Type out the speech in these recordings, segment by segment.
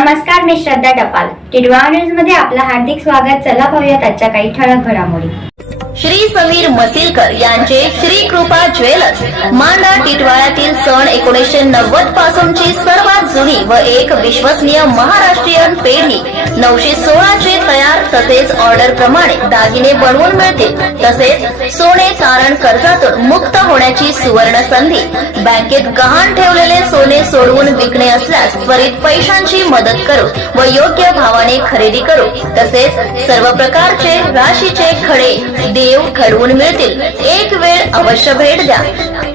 नमस्कार मी श्रद्धा टपाल. टिडवा न्यूजमध्ये आपलं हार्दिक स्वागत. चला पाहूयात आजच्या काही ठळक घडामोडी. श्री समीर मसिलकर यांचे श्री कृपा ज्वेलर्स. मांडा टिटवाळ्यातील सन एकोणीसशे नव्वद पासूनची सर्वात जुनी व एक विश्वसनीय महाराष्ट्रीयन पेढी. नऊशे सोळाचे तयार तसेच ऑर्डर प्रमाणे दागिने बनवून मिळतील तसेच सोने तारण कर्जातून मुक्त होण्याची सुवर्ण संधी बँकेत गहाण ठेवलेले सोने सोडवून विकणे असल्यास त्वरित पैशांची मदत करू व योग्य भावाने खरेदी करू. तसेच सर्व प्रकारचे राशीचे खडे देव घडवून मिळतील. एक वेळ अवश्य भेट द्या.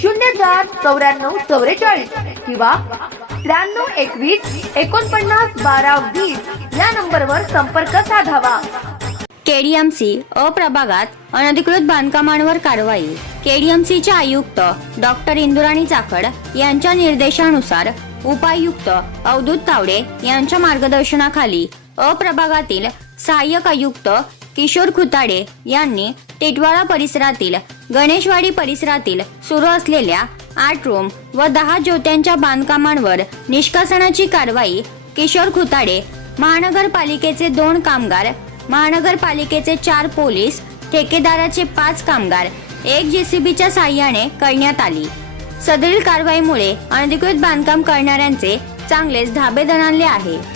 शून्य चार चौऱ्याण्णव चौवेचाळीस किंवा त्र्याण्णव एकवीस एकोणपन्नास बारा वीस या नंबरवर संपर्क साधावा. केडीएमसी अप्रभागात अनधिकृत बांधकामांवर कारवाई. केडीएमसीचे आयुक्त डॉक्टर इंदुराणी चाकड यांच्या निर्देशानुसार उपायुक्त अवधूत तावडे यांच्या मार्गदर्शनाखाली अप्रभागातील सहाय्यक आयुक्त किशोर खुताडे यांनी टिटवाळा परिसरातील गणेशवाडी परिसरातील सुरू असलेल्या आठ रूम व दहा ज्योत्यांच्या बांधकामांवर निष्कासनाची कारवाई किशोर खुताडे महानगरपालिकेचे दोन कामगार महानगरपालिकेचे चार पोलीस ठेकेदाराचे पाच कामगार एक जेसीबीच्या साह्याने करण्यात आली. सदरील कारवाईमुळे अनधिकृत बांधकाम करणाऱ्यांचे चांगलेच धाबे दणाणले आहे.